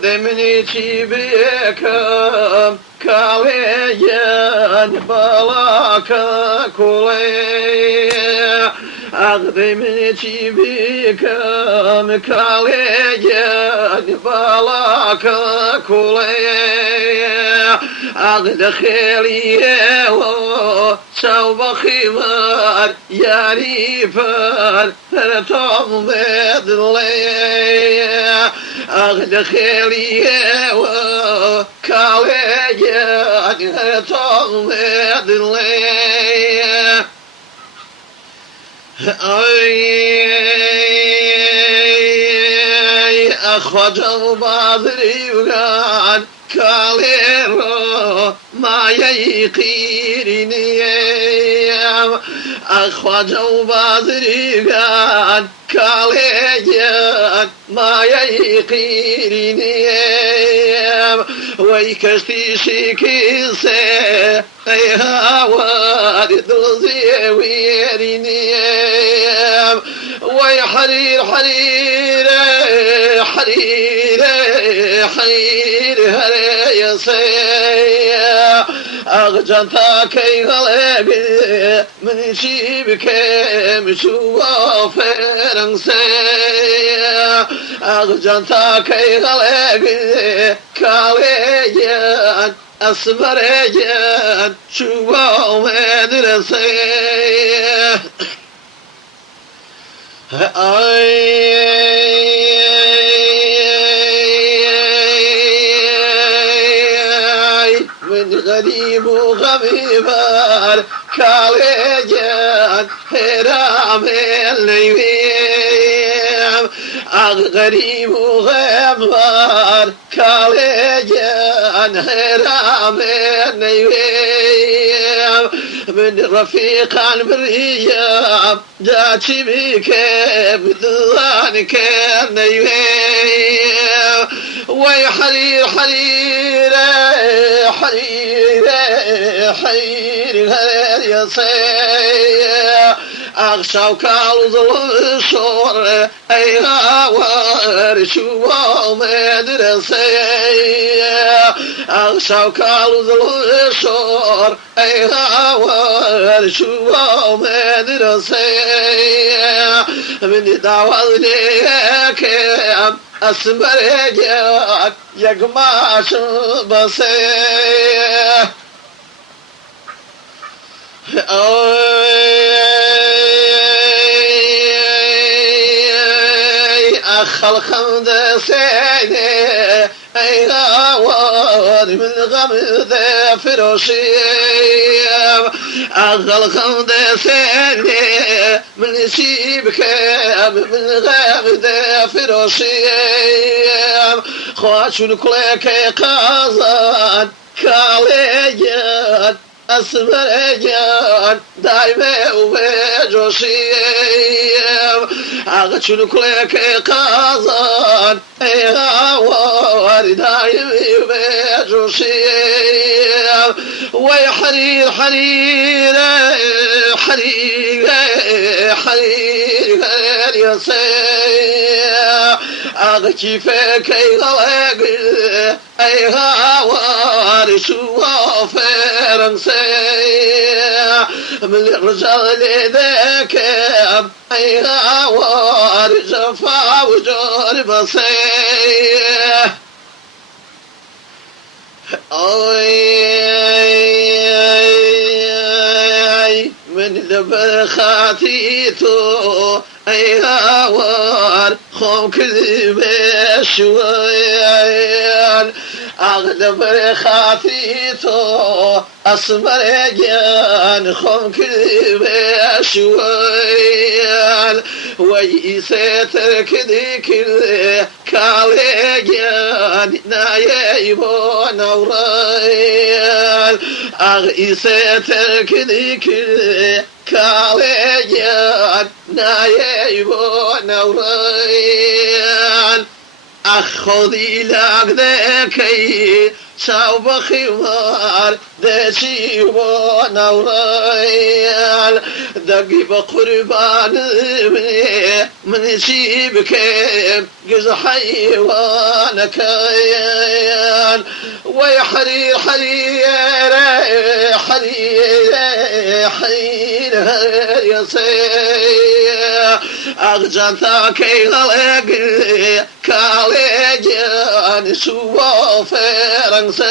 أخدمني تبيكم كاليان بلاك كولي أخدمني تبيكم كاليان بلاك كولي أغدخيلي سوف خمار يا ريفان رتم بدلي أغدخيلي كاليان رتم بدلي أخوة بعضري وقال كاليرو ما يقيرني أخوة بعضري وقال كاليان ما يقيرني ويكشتي شكيسي أيها وارد الزيويرني ويحرير حرير حرير حرير هري سي أغجنتا كي غلق من شيبك مشوا فرنسي أغجنتا كي غلق كاليان أسمريان شوا مدرسي من غريب وغميبار كاليجان هرام الليويم غريب وغمار كاليجان هرام الليويم من رفيق المريم جاتي بك بدلانك النيويم ويحرير حرير حرير حرير يا سي أغشاوك الظلشور أيها ورشوا مدرسي أغشاوك الظلشور أيها ورشوا مدرسي من دعوة ليك أسمرجك يقماش بصير أخ الخمد سيدي أيها واد من غمد فروشيم أخ الخمد سيدي من شيبك من غمد فروشيم خواتشون كلك قازان كاليجان أسمرجان دايما وبجوشيم أغتشون كلك قازان أيها واري دايما وبجوشيم ويحرير حرير حرير حرير يا سيد أغتشفك يغلق أيها واري شوا فرنسي من الرجال ذاك أيها واري جفا وجور بصير من لبخاتيتو أيها وار خوم كذب شويان أغلب رخاتيتو أسمرجان خوم كذب شويان ويسيتر كذي كذي كاليجان نايبو نوريان أغيسيتر كذي كذي كاليجان نايبو نوريان أخذي لك ذكي شاو بخيوار دشي ونوريال دقي بقربان من شيبك قز حيوانك يال ويحرير حرير حرير حرير يا سيد أغجنتك غلق كالجان سوى فرنسي